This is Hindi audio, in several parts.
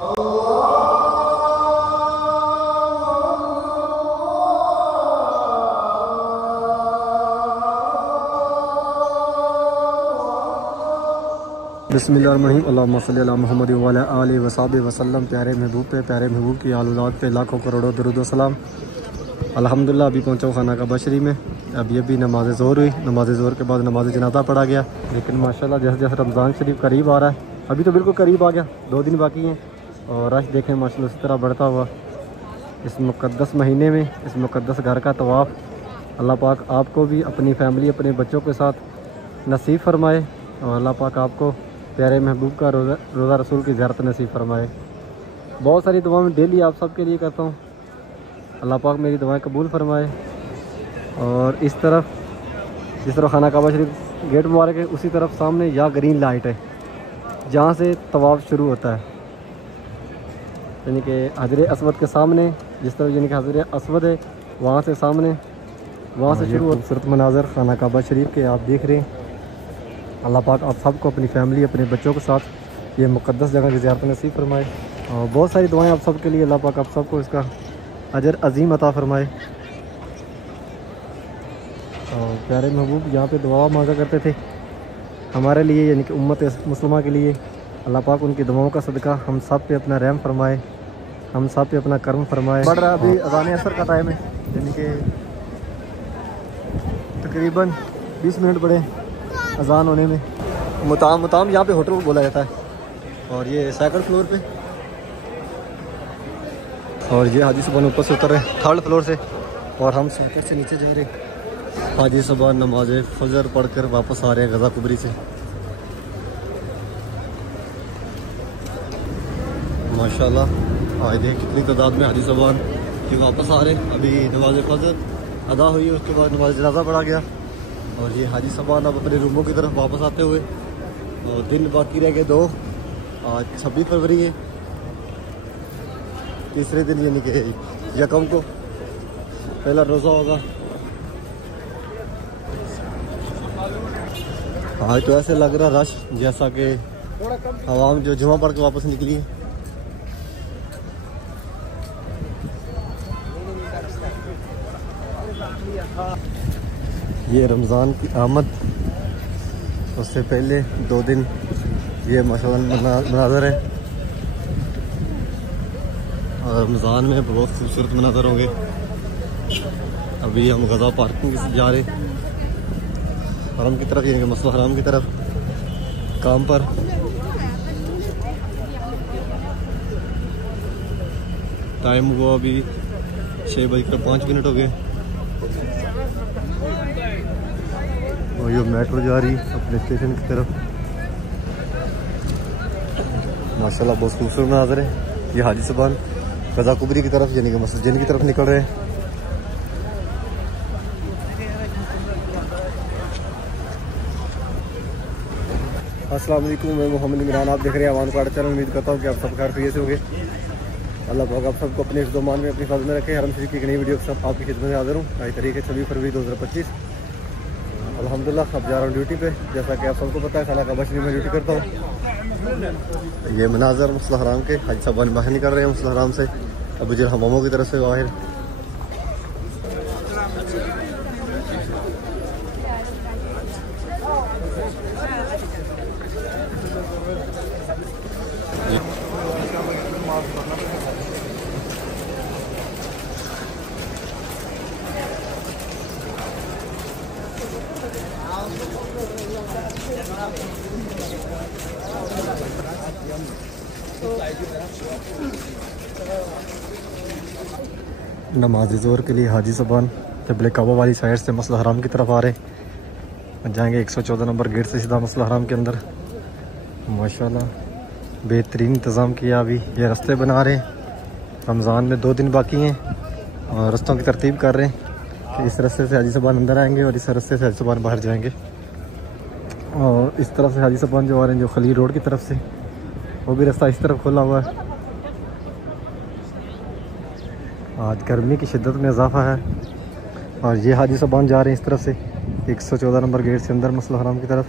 बिस्मिल्लाहिर्रहमानिर्रहीम अल्लाहुम्मा सल्ली अला मुहम्मद व अला आलिहि व सहबिहि वसल्लम। प्यारे महबूब पे, प्यारे महबूब की आलूदात पे लाखों करोड़ों दरूद व सलाम। अल्हम्दुलिल्लाह अभी पहुँचा हूँ खाना काबा शरीफ में। अभी अभी नमाज ज़ोहर हुई, नमाज ज़ोहर के बाद नमाज जनाजा पढ़ा गया। लेकिन माशाल्लाह जैसे जैसे रमज़ान शरीफ करीब आ रहा है, अभी तो बिल्कुल करीब आ गया, 2 दिन बाकी हैं और रश देखें माशाल्लाह इस तरह बढ़ता हुआ। इस मुक़द्दस महीने में इस मुक़द्दस घर का तवाफ़ अल्लाह पाक आपको भी, अपनी फैमिली, अपने बच्चों के साथ नसीब फरमाए और अल्लाह पाक आपको प्यारे महबूब का रोज़ा रसूल की ज़ियारत नसीब फरमाए। बहुत सारी दुआ मैं डेली आप सब के लिए करता हूँ, अल्लाह पाक मेरी दुआएं कबूल फरमाए। और इस तरफ जिस तरह खाना काबा शरीफ गेट मुबारक है, उसी तरफ सामने या ग्रीन लाइट है जहाँ से तवाफ़ शुरू होता है, यानी कि हजर अस्वद के सामने। जिस तरफ यानी कि हजर अस्वद है वहाँ से सामने, वहाँ से शुरू खूबसूरत मनाज़र खाना काबा शरीफ के आप देख रहे हैं। अल्लाह पाक आप सबको, अपनी फैमिली, अपने बच्चों के साथ ये मुक़द्दस जगह की ज़ियारत नसीब फरमाए। और बहुत सारी दुआएं आप सब के लिए, अल्लाह पाक आप सबको इसका अजर अजीम अता फरमाए। और प्यारे महबूब यहाँ पे दुआ मांगा करते थे हमारे लिए, यानी कि उम्मत मुस्लिमा के लिए। अल्लाह पाक उनकी दुआओं का सदका हम सब पे अपना रहम फरमाए, हम सब पे अपना करम फरमाए। बढ़ रहा अभी अज़ान असर का टाइम है, यानी कि तकरीबन 20 मिनट बड़े अज़ान होने में। मुताम यहाँ पे होटल बोला जाता है और ये सेकंड फ्लोर पे, और ये हाजी सुबह ऊपर से उतर रहे हैं 3rd फ्लोर से और हम सेकंड से नीचे जा रहे हैं। हाजी सुबह नमाज फजर पढ़कर वापस आ रहे हैं गज़ा कुबरी से। माशाल्लाह आज देख कितनी तादाद में हाजी सुबह ये वापस आ रहे हैं। अभी नमाज फजर अदा हुई, उसके बाद नमाज जनाजा पढ़ा गया और ये हाजी साहबान अब अपने रूमों की तरफ वापस आते हुए। और दिन बाकी रह गए 2, आज 26 फरवरी है, तीसरे दिन यानी कि यकम को पहला रोज़ा होगा। आज तो ऐसे लग रहा रश जैसा कि आवाम जो जुमा पढ़ के वापस निकली है। ये रमज़ान की आमद, उससे पहले 2 दिन ये माशाअल्लाह मनाज़र है और रमज़ान में बहुत खूबसूरत मनाज़र होंगे। अभी हम गज़ा पार्किंग से जा रहे हरम की तरफ, यानी कि मस्जिद हराम की तरफ काम पर। टाइम हुआ अभी 6:05 हो गए और ये मेट्रो जा रही अपने स्टेशन की तरफ। माशाल्लाह बहुत खूबसूरत नज़ारा है। ये हाजी सुबान गज़ा कुबरी की तरफ, यानी कि मस्जिद जिन की तरफ निकल रहे हैं। अस्सलाम वालेकुम, मैं मोहम्मद इमरान, आप देख रहे हैं अवान कार्ड चैनल। उम्मीद करता हूँ कि आप सब खैर खैरियत से होंगे। अल्लाह पाक आप सबको अपने ज़ुबान में अपनी हिफाज़त में रखे। हरम शरीफ की एक नई वीडियो सब आपकी खिदमत में हाज़िर हूँ। आज तारीख है 26 फरवरी 2025। अल्हम्दुलिल्लाह अब जा रहा हूँ ड्यूटी पे। जैसा कि आप सबको पता है खाना काबा शरीफ में ड्यूटी करता हूँ। ये मनाज़र मस्जिद हराम के हाजी साहब बाहर निकल रहे हैं मस्जिद हराम से, अभी जो हमामों की तरफ से बाहर। नमाज ज़ोहर के लिए हाजी साहबान क़िबला काबा वाली साइड से मस्जिद हराम की तरफ आ रहे जाएंगे 114 नंबर गेट से सीधा मस्जिद हराम के अंदर। माशाल्लाह बेहतरीन इंतज़ाम किया। अभी ये रास्ते बना रहे हैं, रमज़ान में 2 दिन बाकी हैं और रस्तों की तरतीब कर रहे हैं कि इस रास्ते से हाजी साहबान अंदर आएंगे और इस रास्ते से हाजी साहबान बाहर जाएंगे। और इस तरफ से हाजी साहबान जो आ रहे हैं, जो खलील रोड की तरफ से, वो भी रास्ता इस तरफ खुला हुआ है। आज गर्मी की शिद्दत में इजाफा है और ये हाजी साहबान जा रहे हैं इस तरफ से 114 नंबर गेट से अंदर मस्जिद हराम की तरफ।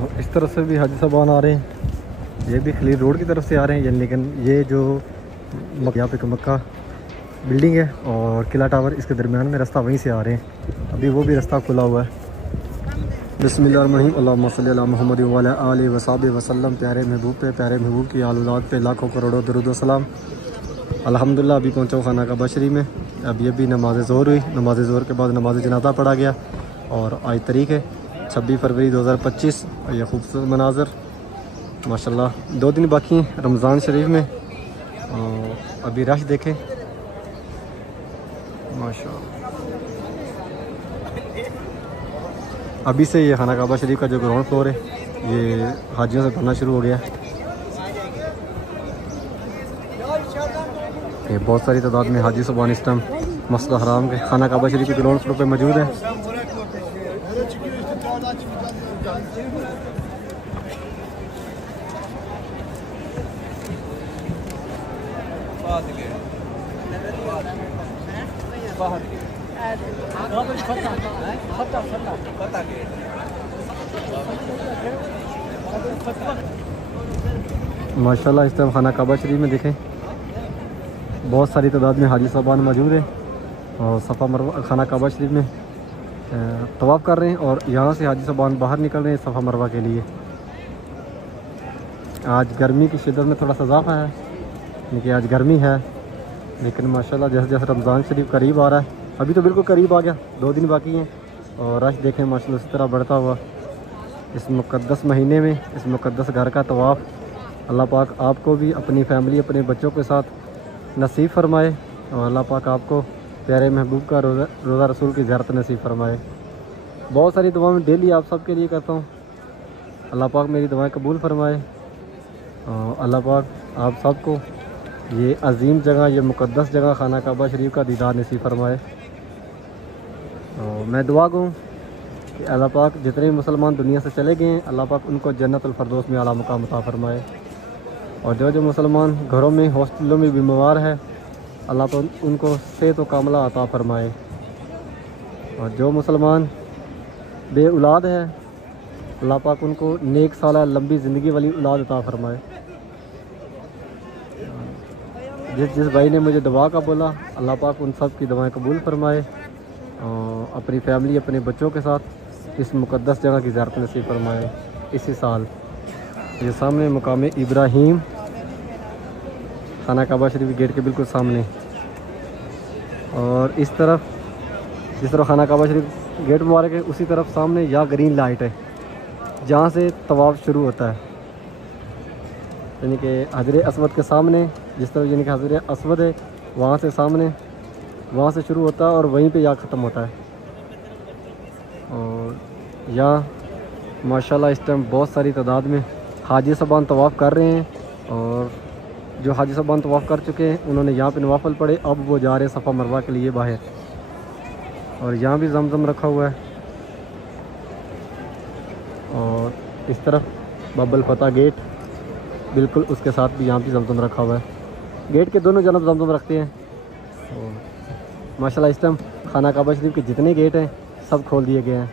और इस तरफ से भी हाजी साहबान आ रहे हैं ये भी खलील रोड की तरफ से आ रहे हैं, लेकिन ये जो यहाँ पे मक्का बिल्डिंग है और किला टावर, इसके दरमियान में रास्ता वहीं से आ रहे हैं। अभी वो भी रास्ता खुला हुआ है। बिस्मिल्लाहिर्रहमानिर्रहीम, अल्लाहुम्मा सल्ली अला मुहम्मद व अला आलिहि व सहाबिहि वसल्लम। प्यारे महबूब पे, प्यारे महबूब की आलुदात पे लाखों करोड़ों दरूद व सलाम। अल्हम्दुलिल्लाह अभी पहुँचा हूँ खाना का बशरी में। अभी अभी नमाज ज़ोहर हुई, नमाज ज़ोहर के बाद नमाज जनाजा पढ़ा गया और आज तारीख़ है 26 फरवरी 2025। और यह खूबसूरत मनाज़र माशाल्लाह। 2 दिन बाकी हैं रमज़ान शरीफ में। और अभी रश देखें माशाल्लाह। अभी से ये खाना काबा शरीफ का जो ग्राउंड फ्लोर है ये हाजियों से भरना शुरू हो गया है। ये बहुत सारी तादाद में हाजी सुबहान इस टाइम मस्जिद हराम के खाना काबा शरीफ के ग्राउंड फ्लोर पे मौजूद है। माशाल्लाह इस टाइम खाना काबा शरीफ में देखें बहुत सारी तादाद में हाजी साहबान मौजूद है और सफ़ा मरवा खाना काबा शरीफ में तवाफ़ कर रहे हैं। और यहाँ से हाजी साहबान बाहर निकल रहे हैं सफ़ा मरवा के लिए। आज गर्मी की शिद्दत में थोड़ा सा इजाफा है, क्योंकि आज गर्मी है, लेकिन माशाल्लाह जैसे जैसे रमज़ान शरीफ करीब आ रहा है, अभी तो बिल्कुल करीब आ गया, 2 दिन बाकी हैं। और रश देखें माशाल्लाह इस तरह बढ़ता हुआ इस मुक़द्दस महीने में, इस मुक़द्दस घर का तवाफ़ अल्लाह पाक आपको भी अपनी फैमिली अपने बच्चों के साथ नसीब फरमाए। और अल्लाह पाक आपको प्यारे महबूब का रोज़ा रसूल की ज़ियारत नसीब फरमाए। बहुत सारी दुआ में डेली आप सब के लिए करता हूँ, अल्लाह पाक मेरी दुआएं कबूल फरमाए। अल्लाह पाक आप सबको ये अजीम जगह, ये मुक़द्दस जगह खाना काबा शरीफ का दीदार नसीब फरमाए। मैं दुआ कहूँ कि अल्लाह पाक जितने मुसलमान दुनिया से चले गए हैं अल्लाह पाक उनको जन्नतुल फरदौस में आला मुकाम अता फरमाए। और जो मुसलमान घरों में हॉस्टलों में बीमार है अल्लाह पाक उनको सेहत व कामला अता फरमाए। और जो मुसलमान बे औलाद है अल्लाह पाक उनको नेक साला लंबी ज़िंदगी वाली औलाद अता फरमाए। जिस भाई ने मुझे दुआ का बोला अल्लाह पाक उन सब की दुआएं कबूल फरमाए और अपनी फैमिली अपने बच्चों के साथ इस मुक़द्दस जगह की ज़ियारत नसीब फरमाए इसी साल। ये सामने मकाम इब्राहीम खाना काबा शरीफ गेट के बिल्कुल सामने। और इस तरफ जिस तरफ खाना काबा शरीफ गेट मुबारक है उसी तरफ सामने या ग्रीन लाइट है जहाँ से तवाफ़ शुरू होता है, यानी कि हजर अस्वद के सामने, जिस तरफ यानी कि हजर अस्वद है वहाँ से सामने, वहाँ से शुरू होता है और वहीं पे या ख़त्म होता है। और यहाँ माशाल्लाह इस टाइम बहुत सारी तादाद में हाजी साहबान तवाफ़ कर रहे हैं। और जो हाजी साहबान तवाफ़ कर चुके हैं उन्होंने यहाँ पे नवाफल पढ़े, अब वो जा रहे हैं सफ़ा मरवा के लिए बाहर। और यहाँ भी जमजम रखा हुआ है। और इस तरफ बब्बल फतह गेट बिल्कुल उसके साथ भी यहाँ भी जमजम रखा हुआ है। गेट के दोनों जानब जमजम रखते हैं। और माशाल्लाह इस टाइम खाना काबा शरीफ के जितने गेट हैं सब खोल दिए गए हैं।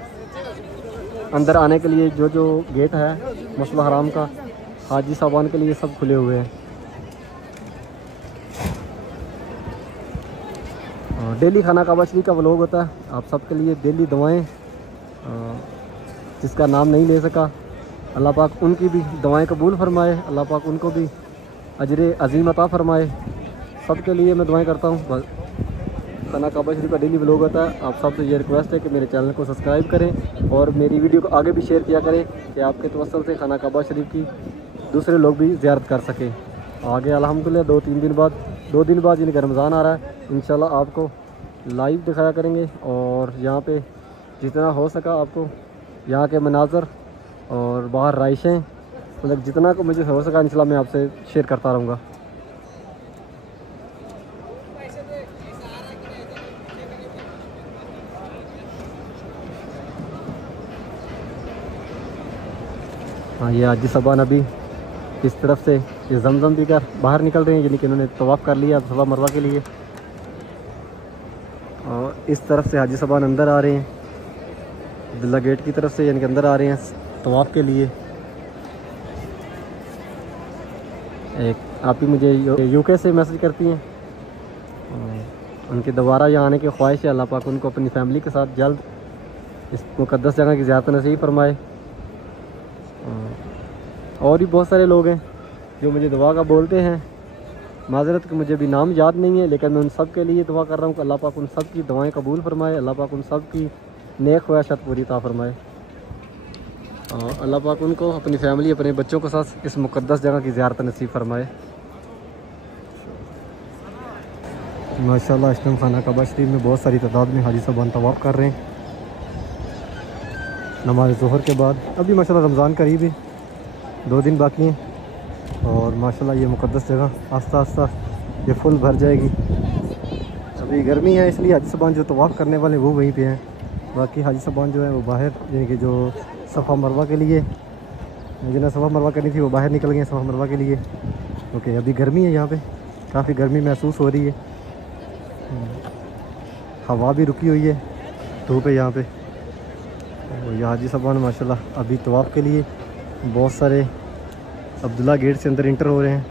अंदर आने के लिए जो गेट है मस्जिद हराम का हाजी साहबान के लिए सब खुले हुए हैं। डेली खाना काबा शरीफ का व्लॉग होता है आप सब के लिए, डेली दुआएं। जिसका नाम नहीं ले सका अल्लाह पाक उनकी भी दुआएं कबूल फरमाए, अल्लाह पाक उनको भी अजर अजीम अता फरमाए। सब के लिए मैं दुआएं करता हूँ। खाना काबा शरीफ का डेली व्लॉग होता है। आप सबसे ये रिक्वेस्ट है कि मेरे चैनल को सब्सक्राइब करें और मेरी वीडियो को आगे भी शेयर किया करें कि आपके तवस्सुल से खाना काबा शरीफ की दूसरे लोग भी ज़ियारत कर सकें। आगे अल्हम्दुलिल्लाह 2-3 दिन बाद, 2 दिन बाद यानी कि रमज़ान आ रहा है, इंशाल्लाह आपको लाइव दिखाया करेंगे। और यहाँ पे जितना हो सका आपको यहाँ के मनाज़र और बाहर राइशें, मतलब जितना को मुझे हो सका इंशाल्लाह मैं आपसे शेयर करता रहूँगा। हाँ, ये हाजी साहबान अभी इस तरफ से ये जमजम पीकर बाहर निकल रहे हैं, यानी कि उन्होंने तवाफ़ कर लिया सफ़ा मरवा के लिए। और इस तरफ से हाजी साहबान अंदर आ रहे हैं, अब्दुल्ला गेट की तरफ से, यानी कि अंदर आ रहे हैं तवाफ़ के लिए। एक आप ही मुझे यूके से मैसेज करती हैं, उनके दोबारा यहाँ आने की ख्वाहिश है। अल्लाह पाक उनको अपनी फैमिली के साथ जल्द इस मुक़द्दस जगह की ज़ियारत नसीब फरमाए। और भी बहुत सारे लोग हैं जो मुझे दुआ का बोलते हैं। माज़रत कि मुझे भी नाम याद नहीं है, लेकिन मैं उन सब के लिए दुआ कर रहा हूँ कि अल्लाह पाक उन सब की दुआएं कबूल फरमाए, अल्लाह पाक उन सब की नेक ख्वाहिशात पूरी अता फरमाए, और अल्लाह पाक उनको अपनी फैमिली अपने बच्चों के साथ इस मुक़द्दस जगह की ज़ियारत नसीब फरमाए। माशाल्लाह इस टाइम खाना काबा शरीफ में बहुत सारी तादाद में हाजी साहबान तवाफ़ कर रहे हैं नमाज ज़ोहर के बाद। अभी माशाल्लाह रमज़ान करीब है, 2 दिन बाकी हैं, और माशाल्लाह ये मुक़द्दस जगह आस्ता आस्ता ये फुल भर जाएगी। अभी गर्मी है इसलिए हाजी साहबान जो तवाफ़ करने वाले वो वहीं पे हैं, बाकी हाजी साहबान जो है वो बाहर, यानी कि जो सफ़ा मरवा के लिए जिन्हें सफ़ा मरवा करनी थी वो बाहर निकल गए सफ़ा मरवा के लिए, क्योंकि अभी गर्मी है, यहाँ पे काफ़ी गर्मी महसूस हो रही है। हवा भी रुकी हुई है, धूप है यहाँ पे। और ये हाजी साहबान माशाल्लाह अभी तवाफ़ के लिए बहुत सारे अब्दुल्ला गेट से अंदर इंटर हो रहे हैं,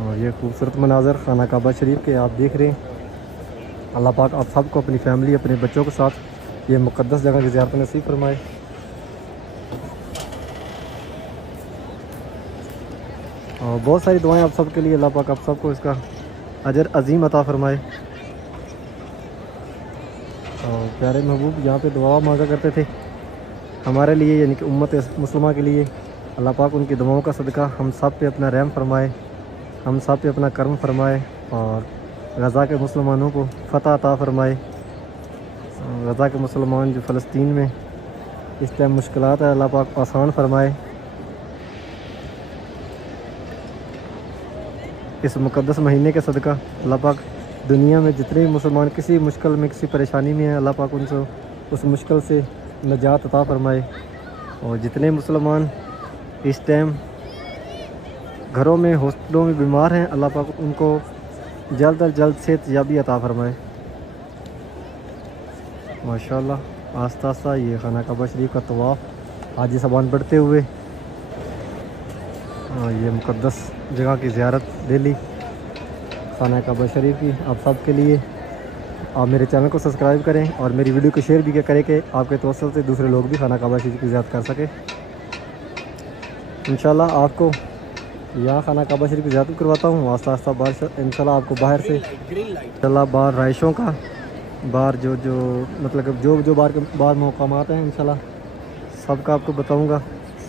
और ये खूबसूरत मनाज़र खाना काबा शरीफ के आप देख रहे हैं। अल्लाह पाक आप सबको अपनी फैमिली अपने बच्चों के साथ ये मुक़द्दस जगह की ज़ियारत नसीब फरमाए। और बहुत सारी दुआएं आप सब के लिए, अल्लाह पाक आप सबको इसका अजर अजीम अता फरमाए। और प्यारे महबूब यहाँ पे दुआ मांगा करते थे हमारे लिए, यानी कि उम्मत मुस्लिमा के लिए। अल्लाह पाक उनकी दुआओं का सदका हम सब पे अपना रहम फरमाए, हम सब पे अपना करम फरमाए, और गज़ा के मुसलमानों को फ़तह अता फरमाए। गज़ा के मुसलमान जो फ़लस्तीन में इस टाइम मुश्किलात है, अल्लाह पाक आसान फरमाए। इस मुक़द्दस महीने के सदका अल्लाह पाक दुनिया में जितने भी मुसलमान किसी मुश्किल में किसी परेशानी में है, अल्लाह पाक उनसे उस मुश्किल से नजात अता फरमाए। और जितने मुसलमान इस टाइम घरों में हॉस्पिटलों में बीमार हैं, अल्लाह पाक उनको जल्द अज जल्द सेहतयाबी अता फरमाए। माशाल्लाह आस्ता आस्ता ये खाना काबा शरीफ का तवाफ़ हाजी साहबान बढ़ते हुए ये मुक़द्दस जगह की ज़ियारत डेली खाना काबा शरीफ की आप सब के लिए। आप मेरे चैनल को सब्सक्राइब करें और मेरी वीडियो को शेयर भी करें कि आपके तवस्सुल से दूसरे लोग भी खाना काबा शरीफ की ज़ियारत कर सकें। इंशाल्लाह आपको यहाँ खाना काबा शरीफ की ज़ियारत करवाता हूँ आस्ता आस्ता। बाहर इंशाल्लाह आपको बाहर से इंशाल्लाह बाहर राइशों का बाहर जो मतलब जो बाहर मकामात हैं इंशाल्लाह सबका आपको बताऊँगा,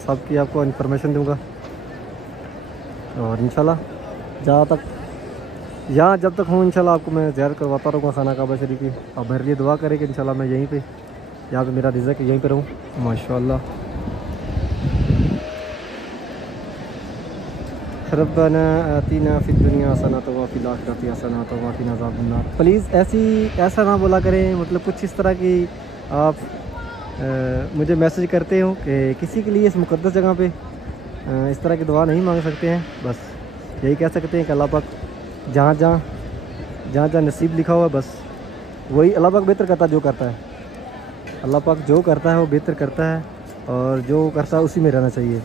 सबकी आपको इन्फॉर्मेशन दूँगा। और इंशाल्लाह जहाँ तक यहाँ जब तक हूँ इंशाल्लाह आपको मैं ज़ियारत करवाता रहूँगा खाना काबा शरीफ की। अब मेरे लिए दुआ करें कि इंशाल्लाह मैं यहीं पे यहाँ पे मेरा रिज़्क़ यहीं पे रहूँ। माशाल्लाह रब्बना आतिना फिद दुनिया हसनतन व फिल आखिरति हसनतन व क़िना अज़ाबन्नार। प्लीज़ ऐसा ना बोला करें, मतलब कुछ इस तरह की आप मुझे मैसेज करते हो कि किसी के लिए इस मुक़द्दस जगह पे इस तरह की दुआ नहीं मांग सकते हैं। बस यही कह सकते हैं कि अल्लाह पाक जहाँ जहाँ नसीब लिखा हुआ है बस वही अल्लाह पाक बेहतर करता है। जो करता है अल्लाह पाक जो करता है वो बेहतर करता है, और जो करता है उसी में रहना चाहिए।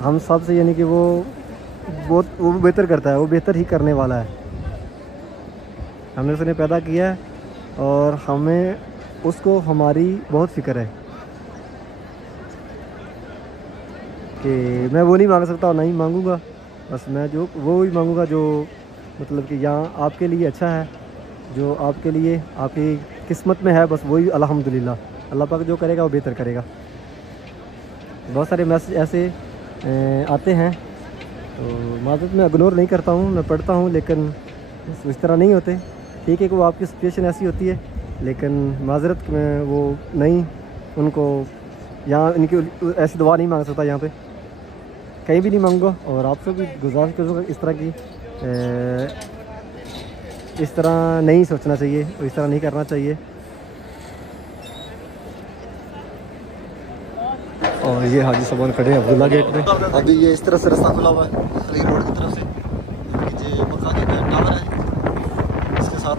हम सब से यानी कि वो बेहतर करता है, वो बेहतर ही करने वाला है। हमने उसने पैदा किया है और हमें उसको हमारी बहुत फ़िक्र है कि मैं वो नहीं मांग सकता और नहीं मांगूंगा। बस मैं जो वो ही मांगूंगा जो मतलब कि यहाँ आपके लिए अच्छा है, जो आपके लिए आपकी किस्मत में है, बस वही अल्हम्दुलिल्लाह। अल्लाह पाक जो करेगा वो बेहतर करेगा। बहुत सारे मैसेज ऐसे आते हैं तो माज़रत मैं इग्नोर नहीं करता हूँ, मैं पढ़ता हूँ, लेकिन इस तरह नहीं होते। ठीक है कि वो आपकी सिचुएशन ऐसी होती है, लेकिन माज़रत में वो नहीं, उनको यहाँ इनकी ऐसी दुआ नहीं मांग सकता, यहाँ पे कहीं भी नहीं मांगूंगा। और आपसे भी गुजारिश करूँगा इस तरह नहीं सोचना चाहिए, इस तरह नहीं करना चाहिए। और ये हाजी साहबान खड़े हैं अब्दुल्ला गेट में। अभी ये इस तरह से रास्ता खुला हुआ है खली रोड की तरफ से, ये मकान का टावर है, इसके साथ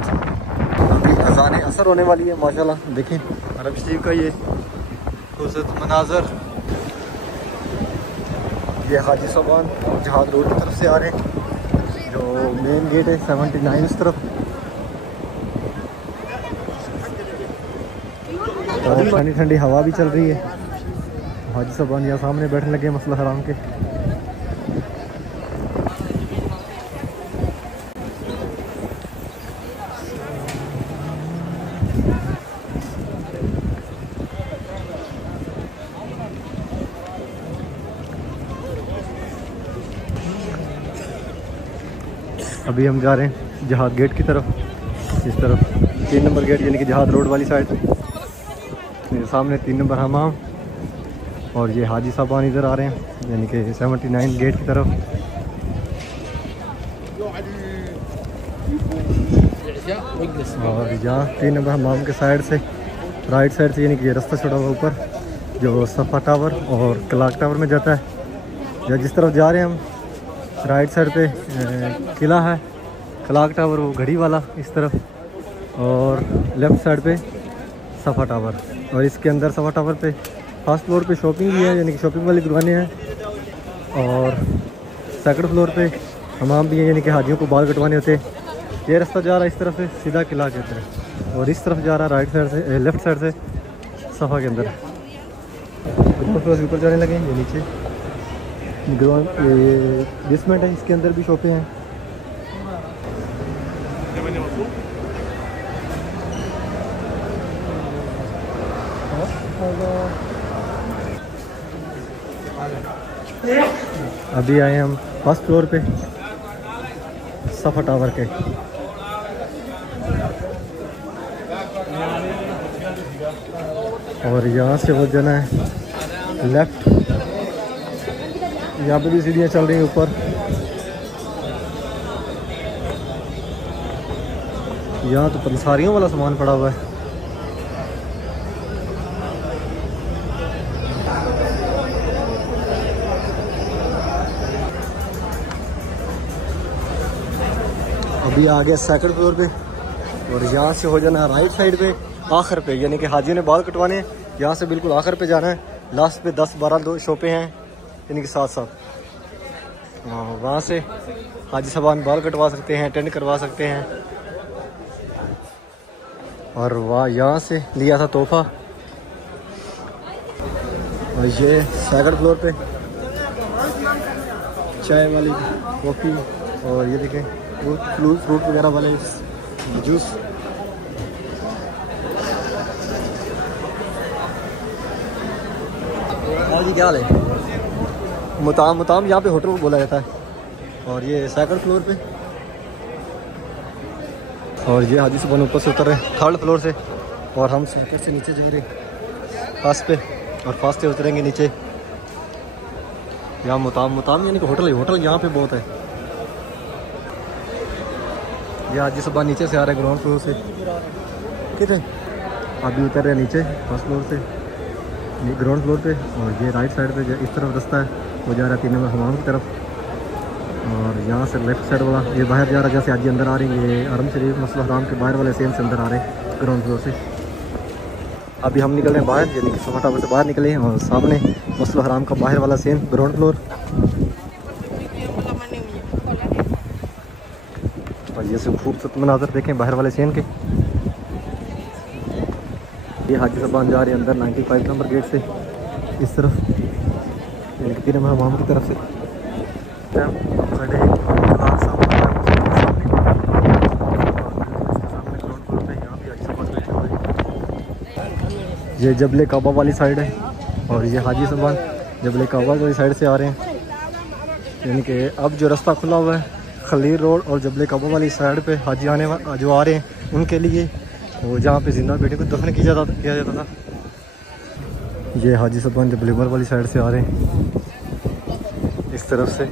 अभी अज़ान असर होने वाली है। माशाल्लाह देखें अरब शरीफ का ये खूबसूरत मनाजर। ये हाजी साहबान जहाज रोड की तरफ से आ रहे हैं, जो मेन गेट है 79 इस तरफ। और ठंडी ठंडी हवा भी चल रही है। हाजी साहबान यहाँ सामने बैठने लगे मसला हराम के। अभी हम जा रहे हैं जहाज गेट की तरफ, इस तरफ 3 नंबर गेट यानी कि जहाज रोड वाली साइड। मेरे सामने 3 नंबर हमाम और ये हाजी साहबान इधर आ रहे हैं यानी कि 79 गेट की तरफ। और यहाँ 3 नंबर हमाम के साइड से राइट साइड से यानी कि ये रास्ता छोड़ा हुआ ऊपर जो सफ़ा टावर और क्लॉक टावर में जाता है। या जिस तरफ जा रहे हैं हम राइट साइड पे किला है, क्लॉक टावर वो घड़ी वाला इस तरफ, और लेफ़्ट साइड पे सफ़ा टावर। और इसके अंदर सफ़ा टावर पे फर्स्ट फ्लोर पे शॉपिंग भी है यानी कि शॉपिंग वाली दुकानें हैं, और सेकंड फ्लोर पे हमाम भी है यानी कि हाजियों को बाल कटवाने होते हैं। ये रास्ता जा रहा है इस तरफ से सीधा किला के तरफ, और इस तरफ जा रहा है राइट साइड से लेफ़्ट साइड से सफ़ा के अंदर। ऊपर जाने लगे ये नीचे ग्राउंड बेसमेंट है, इसके अंदर भी शॉपें हैं। अभी आए हम फर्स्ट फ्लोर पे सफ़ा टावर के। और यहाँ से वो जाना है लेफ़्ट। यहाँ पे भी सीढ़ियाँ चल रही हैं ऊपर। यहाँ तो पंसारियों वाला सामान पड़ा हुआ है। अभी आ गया सेकंड फ्लोर पे, और यहाँ से हो जाना है राइट साइड पे आखिर पे यानी कि हाजियों ने बाल कटवाने हैं। यहाँ से बिल्कुल आखिर पे जाना है, लास्ट पे 10-12 शॉपें हैं यानी कि साथ साथ। वहाँ से हाजी साहबान बाल कटवा सकते हैं, टेंट करवा सकते हैं। और वहाँ यहाँ से लिया था तोहफा। और ये सेकंड फ्लोर पे चाय वाली कॉफ़ी, और ये देखें फ्रूट वगैरह वाले जूस। और जी क्या हाल है? मुताम यहाँ पे होटल को बोला जाता है। और ये सेकंड फ्लोर पे, और ये हाजी साहबान ऊपर से उतर रहे हैं थर्ड फ्लोर से, और हम सर्कट से नीचे जा रहे हैं फास्ट पे, और फास्ट से उतरेंगे नीचे। यहाँ मुताम यानी कि होटल यहाँ पे बहुत है। ये हाजी साहबान नीचे से आ रहे हैं ग्राउंड फ्लोर से, कितने अभी उतर रहे हैं नीचे फर्स्ट फ्लोर से ग्राउंड फ्लोर पे। और ये राइट साइड पे इस तरफ रास्ता है, वो जा रहा है 3 नंबर हमाम की तरफ। और यहाँ से लेफ़्ट साइड वाला ये बाहर जा रहा है, जैसे हाजी अंदर आ रही है। ये हरम शरीफ मसला हराम के बाहर वाले सेन से अंदर आ रहे हैं ग्राउंड फ्लोर से। अभी हम निकल रहे हैं बाहर यानी कि सफ़ा टावर से बाहर निकले हैं, और सामने मसला हराम का बाहर वाला सेन ग्राउंड फ्लोर। और ये सब खूबसूरत मनाजर देखें बाहर वाले सेन के। ये हाजी साहबान जा रहे हैं अंदर 95 नंबर गेट से इस तरफ यानी कि 3 नंबर हमाम की तरफ से। ये जबले काबा वाली साइड है, और ये हाजी साहबान जबले काबा वाली साइड से आ रहे हैं यानी कि अब जो रास्ता खुला हुआ है खलील रोड और जबले काबा वाली साइड पे हाजी जो आ रहे हैं उनके लिए, वो जहाँ पे जिंदा बेटे को दफन किया जाता था। ये हाजी साहबान जबले उमर वाली साइड से आ रहे हैं इस तरफ से।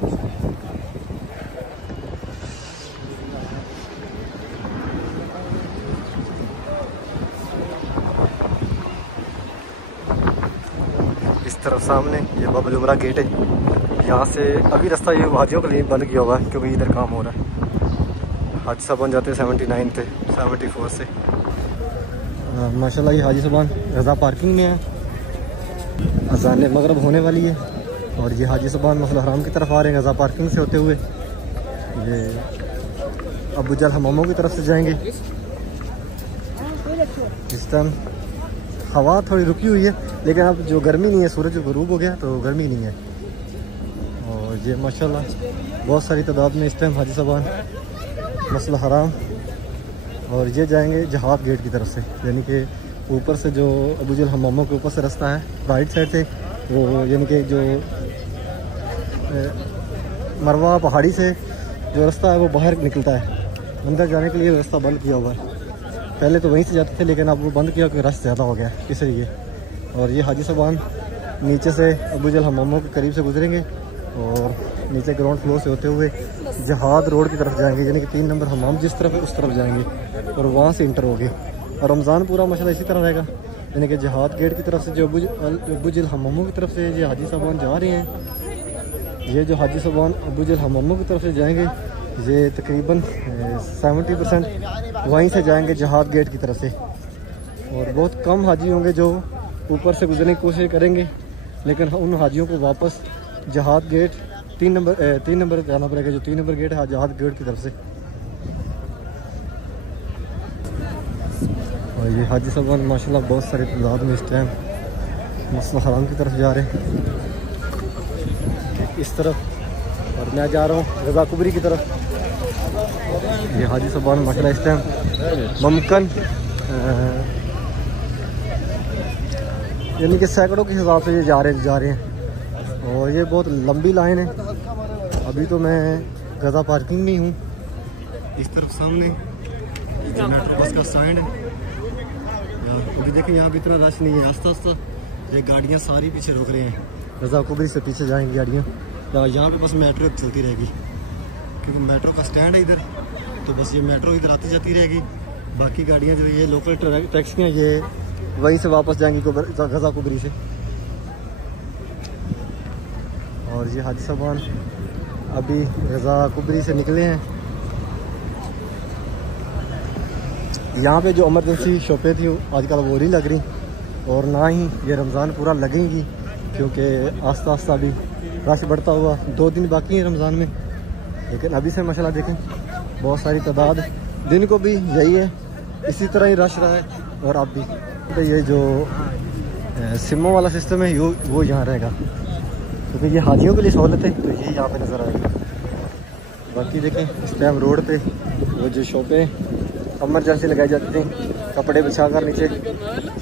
इस तरफ सामने ये बाबुल उमरा गेट है। यहाँ से अभी रास्ता ये हाजियों के लिए बंद किया हुआ है क्योंकि इधर काम हो रहा है। हाजी साहबान जाते हैं 79 थे 74 से। माशाल्लाह ये हाजी साहबान रज़ा पार्किंग में है। अज़ान मगरिब होने वाली है और ये हाजी सुबान मसल हराम की तरफ आ रहे हैं, गज़ा पार्किंग से होते हुए ये अबू जहल हमामों की तरफ से जाएंगे। इस टाइम हवा थोड़ी रुकी हुई है, लेकिन अब जो गर्मी नहीं है, सूरज गरूब हो गया तो गर्मी नहीं है। और ये माशाल्लाह बहुत सारी तादाद में इस टाइम हाजी सुबान मसल हराम, और ये जाएंगे जहाद गेट की तरफ से, यानी कि ऊपर से जो अबू जहल हमामों के ऊपर से रास्ता है राइट साइड से, वो यानी कि जो मरवा पहाड़ी से जो रास्ता है वो बाहर निकलता है, अंदर जाने के लिए रास्ता बंद किया हुआ है। पहले तो वहीं से जाते थे, लेकिन अब वो बंद किया क्योंकि रश ज़्यादा हो गया इसलिए। और ये हाजी सुबान नीचे से अबू जहल हमामों के करीब से गुजरेंगे और नीचे ग्राउंड फ्लोर से होते हुए जहाद रोड की तरफ जाएंगे, यानी कि 3 नंबर हमाम जिस तरफ है उस तरफ जाएंगे और वहाँ से इंटर होंगे। और रमज़ान पूरा माशाल्लाह इसी तरह रहेगा, यानी कि जहाद गेट की तरफ से जो अबू जहल हमामों की तरफ से ये हाजी सुबान जा रहे हैं, ये जो हाजी सुबान अबू जहल हमामों की तरफ से जाएंगे, ये तकरीबन 70% वहीं से जाएंगे जहाद गेट की तरफ से। और बहुत कम हाजी होंगे जो ऊपर से गुजरने की कोशिश करेंगे, लेकिन उन हाजियों को वापस जहाद गेट 3 नंबर जाना पड़ेगा, जो 3 नंबर गेट है जहाद गेट की तरफ से। और ये हाजी सुबान माशाल्लाह बहुत सारे तादाद में इस टाइम मसल हराम की तरफ जा रहे हैं इस तरफ, और मैं जा रहा हूँ गज़ा कुबरी की तरफ। ये हाजी सुबान माशाल्लाह इस टाइम मुमकिन यानी कि सैकड़ों के हिसाब से ये जा रहे हैं और ये बहुत लंबी लाइन है। अभी तो मैं गज़ा पार्किंग में हूँ, इस तरफ सामने जो मेट्रो बस का स्टैंड है। अभी देखिए यहाँ भी इतना रश नहीं है, आस्ता आस्ता ये गाड़ियाँ सारी पीछे रोक रहे हैं, गज़ा कुबरी से पीछे जाएंगी गाड़ियाँ। यहाँ पे बस मेट्रो चलती रहेगी क्योंकि मेट्रो का स्टैंड है इधर, तो बस ये मेट्रो इधर आती जाती रहेगी। बाकी गाड़ियाँ जो ये लोकल टैक्सियाँ ये वहीं से वापस जाएंगी गज़ा कुबरी से। और ये हाजी सुबान अभी गज़ा कुबरी से निकले हैं। यहाँ पे जो इमरजेंसी शॉपें थी आजकल वो नहीं लग रही, और ना ही ये रमज़ान पूरा लगेंगी क्योंकि आस्ता आस्ता अभी रश बढ़ता हुआ 2 दिन बाकी हैं रमज़ान में। लेकिन अभी से माशाल्लाह देखें बहुत सारी तादाद, दिन को भी यही है, इसी तरह ही रश रहा है। और अब भी तो ये जो सिमों वाला सिस्टम है वो यहाँ रहेगा क्योंकि ये हाजियों के लिए सहूलत है, तो ये यहाँ पे नज़र आएगा। बाकी देखें इस टाइम रोड पे वो जो शॉपें इमरजेंसी लगाई जाती थी कपड़े बिछा कर नीचे,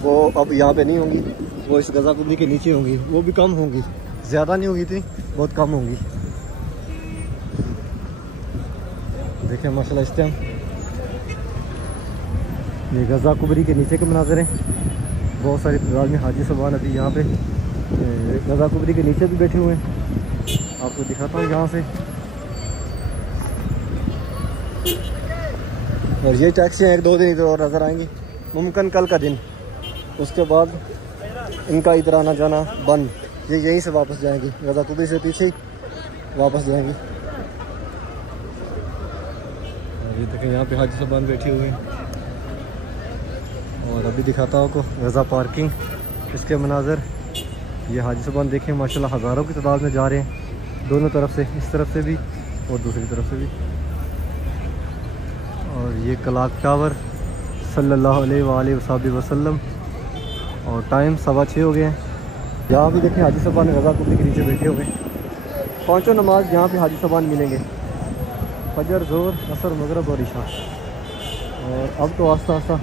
वो अब यहाँ पे नहीं होंगी, वो इस गज़ा कुबरी के नीचे होंगी। वो भी कम होंगी, ज़्यादा नहीं होगी, इतनी बहुत कम होंगी। देखें माशाल्लाह इस टाइम ये गज़ा कुबरी के नीचे के मनाज़र हैं। बहुत सारी तादाद में हाजी सुबान अभी यहाँ पे गज़ा कुबरी के नीचे भी बैठे हुए हैं, आपको दिखाता हूँ यहाँ से। और ये टैक्सियाँ 1-2 दिन इधर और नज़र आएंगी, मुमकिन कल का दिन, उसके बाद इनका इधर आना जाना बंद। ये यहीं से वापस जाएंगी, गज़ा कुबरी से पीछे ही वापस जाएंगी। और ये देखें यहाँ पे हाजी सुबान बैठे हुए हैं। और अभी दिखाता हूँ आपको गज़ा पार्किंग, इसके मनाज़र। ये हाजी सुबान देखें माशाल्लाह हज़ारों की तादाद में जा रहे हैं दोनों तरफ से, इस तरफ से भी और दूसरी तरफ से भी। और ये क्लॉक टावर सल्लल्लाहु अलैहि वसल्लम, और टाइम 6:15 हो गए हैं। यहाँ भी देखें हाजी सुबान गज़ा कुबरी के नीचे बैठे हुए। 5 नमाज यहाँ पे हाजी सुबान मिलेंगे, फजर, ज़ोहर, असर, मगरिब और इशा। और अब तो आस्ता आस्ता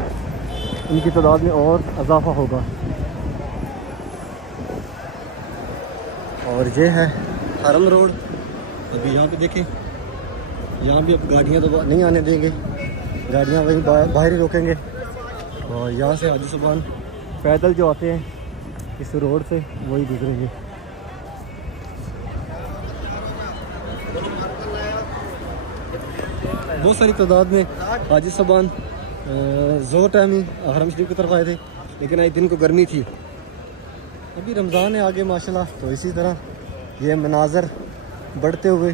इनकी तादाद में और इजाफा होगा। और ये है हरम रोड। अभी यहाँ पे देखें, यहाँ भी अब गाड़ियाँ तो नहीं आने देंगे, गाड़ियाँ वहीं बाहर ही रोकेंगे। और यहाँ से हाजी सुबान पैदल जो आते हैं इस रोड से वही गुजरेंगे। बहुत सारी तादाद में हाजी सुबान ज़ोहर टाइम ही हरम शरीफ की तरफ आए थे, लेकिन आज दिन को गर्मी थी। अभी रमज़ान है आगे माशाल्लाह, तो इसी तरह ये मनाज़र बढ़ते हुए।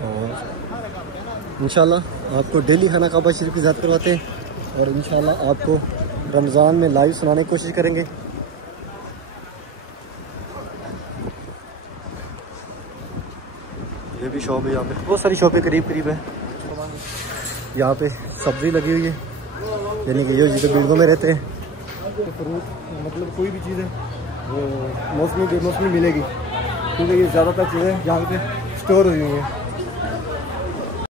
और इंशाल्लाह आपको डेली खाना काबा शरीफ की ज़ियारत करवाते हैं, और इंशाल्लाह आपको रमज़ान में लाइव सुनाने की कोशिश करेंगे। ये भी शॉप है, यहाँ पे बहुत सारी शॉपें करीब करीब है। यहाँ पे सब्ज़ी लगी हुई है, यानी कि ये जितने बिल्डिंगों में रहते हैं फ्रूट मतलब कोई भी चीज़ है वो मौसमी बेमौसमी मिलेगी, क्योंकि ये ज़्यादातर चीज़ें यहाँ पे स्टोर हुई हैं।